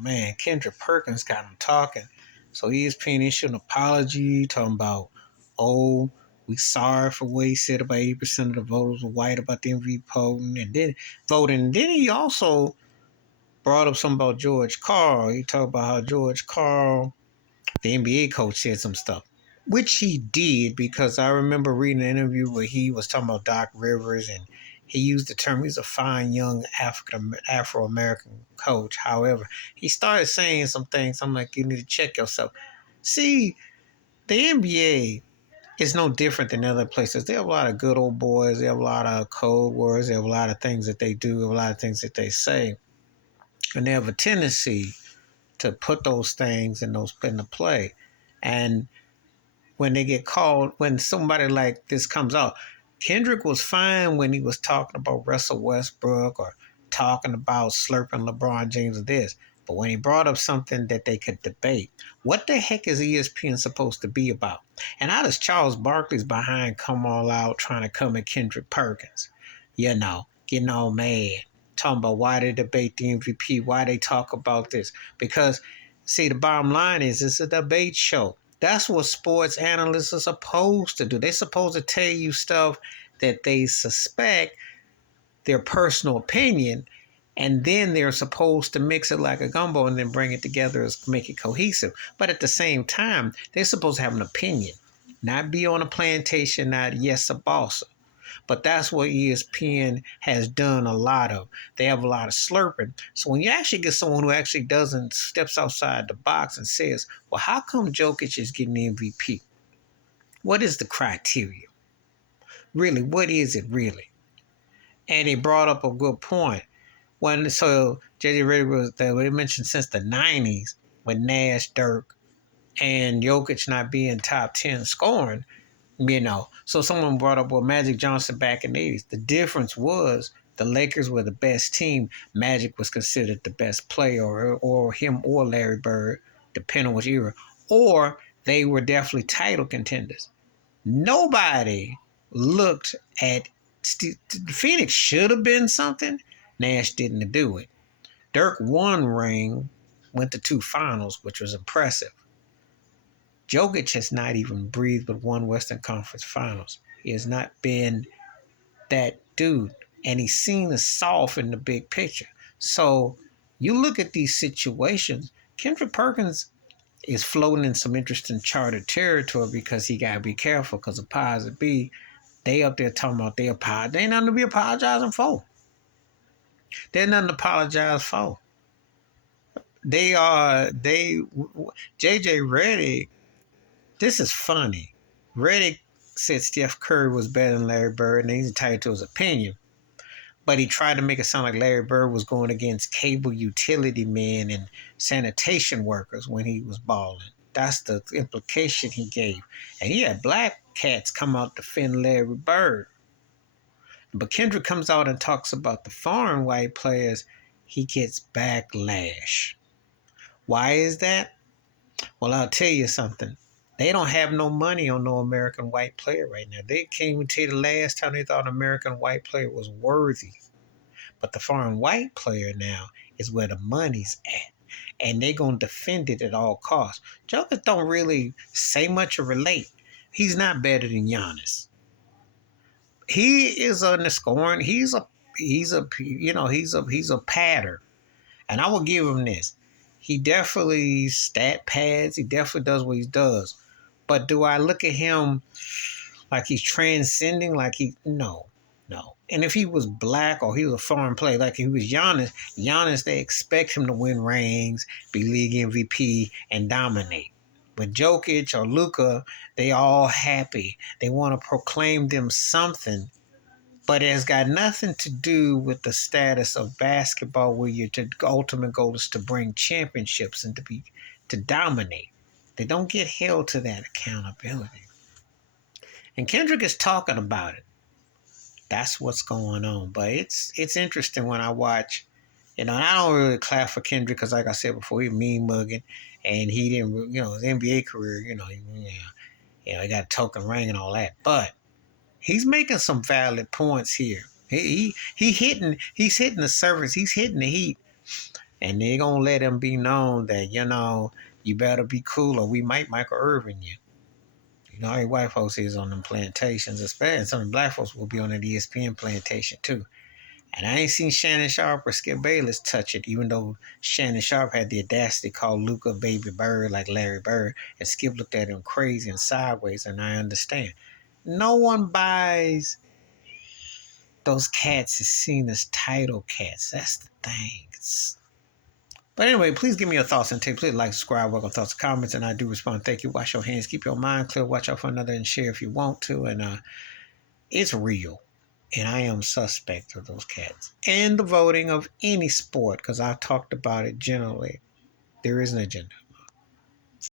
man, Kendrick Perkins got him talking. So ESPN issued an apology talking about, oh, we sorry for what he said about 80% of the voters were white about the MVP voting. And then he also brought up something about George Karl. He talked about how George Karl, the NBA coach, said some stuff, which he did, because I remember reading an interview where he was talking about Doc Rivers, and he used the term, he's a fine young Afro-American coach. However, he started saying some things. I'm like, you need to check yourself. See, the NBA is no different than other places. They have a lot of good old boys. They have a lot of code words. They have a lot of things that they do, a lot of things that they say. And they have a tendency to put those things into play. And when they get called, when somebody like this comes out, Kendrick was fine when he was talking about Russell Westbrook or talking about slurping LeBron James or this. But when he brought up something that they could debate, what the heck is ESPN supposed to be about? And how does Charles Barkley's behind come all out trying to come at Kendrick Perkins? Getting all mad, talking about why they debate the MVP, why they talk about this. Because, see, the bottom line is it's a debate show. That's what sports analysts are supposed to do. They're supposed to tell you stuff that they suspect, their personal opinion, and then they're supposed to mix it like a gumbo and then bring it together as make it cohesive. But at the same time, they're supposed to have an opinion, not be on a plantation, not yes a boss. But that's what ESPN has done a lot of. They have a lot of slurping. So when you actually get someone who actually steps outside the box and says, well, how come Jokic is getting the MVP? What is the criteria? Really, what is it really? And he brought up a good point. So JJ Redick was there. We mentioned since the 90s when Nash, Dirk, and Jokic not being top 10 scoring, So someone brought up, well, Magic Johnson back in the 80s. The difference was the Lakers were the best team. Magic was considered the best player, or him or Larry Bird, depending on which era. Or they were definitely title contenders. Nobody looked at Phoenix should have been something. Nash didn't do it. Dirk won ring, went to 2 finals, which was impressive. Jokic has not even breathed but 1 Western Conference Finals. He has not been that dude. And he's seen as soft in the big picture. So you look at these situations, Kendrick Perkins is floating in some interesting charted territory because he got to be careful because of powers that be. They up there talking about they apologize. They ain't nothing to be apologizing for. There's nothing to apologize for. JJ Redick, this is funny. Redick said Steph Curry was better than Larry Bird, and he's entitled to his opinion. But he tried to make it sound like Larry Bird was going against cable utility men and sanitation workers when he was balling. That's the implication he gave. And he had black cats come out to defend Larry Bird. But Kendrick comes out and talks about the foreign white players. He gets backlash. Why is that? Well, I'll tell you something. They don't have no money on no American white player right now. They can't even tell you the last time they thought an American white player was worthy. But the foreign white player now is where the money's at. And they're going to defend it at all costs. Jokic don't really say much or relate. He's not better than Giannis. He is on the scoring. He's a patter. And I will give him this. He definitely stat pads. He definitely does what he does. But do I look at him like he's transcending? No. And if he was black or he was a foreign player, like he was Giannis, they expect him to win rings, be league MVP, and dominate. With Jokic or Luka, they all happy. They want to proclaim them something, but it has got nothing to do with the status of basketball, where your ultimate goal is to bring championships and to dominate. They don't get held to that accountability. And Kendrick is talking about it. That's what's going on. But it's interesting when I watch, and I don't really clap for Kendrick because, like I said before, he's mean mugging, and he didn't, his NBA career, he got a token ring and all that. But he's making some valid points here. He's hitting the surface. He's hitting the heat. And they're going to let them be known that, you better be cool or we might Michael Irvin you. You know, how white folks is on them plantations, especially some of the black folks will be on an ESPN plantation too. And I ain't seen Shannon Sharp or Skip Bayless touch it, even though Shannon Sharp had the audacity to call Luca Baby Bird like Larry Bird, and Skip looked at him crazy and sideways, and I understand. No one buys those cats as seen as title cats. That's the thing. But anyway, please give me your thoughts and take. Please like, subscribe, welcome thoughts and comments, and I do respond. Thank you. Wash your hands, keep your mind clear, watch out for another, and share if you want to. And it's real. And I am suspect of those cats. And the voting of any sport, because I talked about it generally. There is an agenda.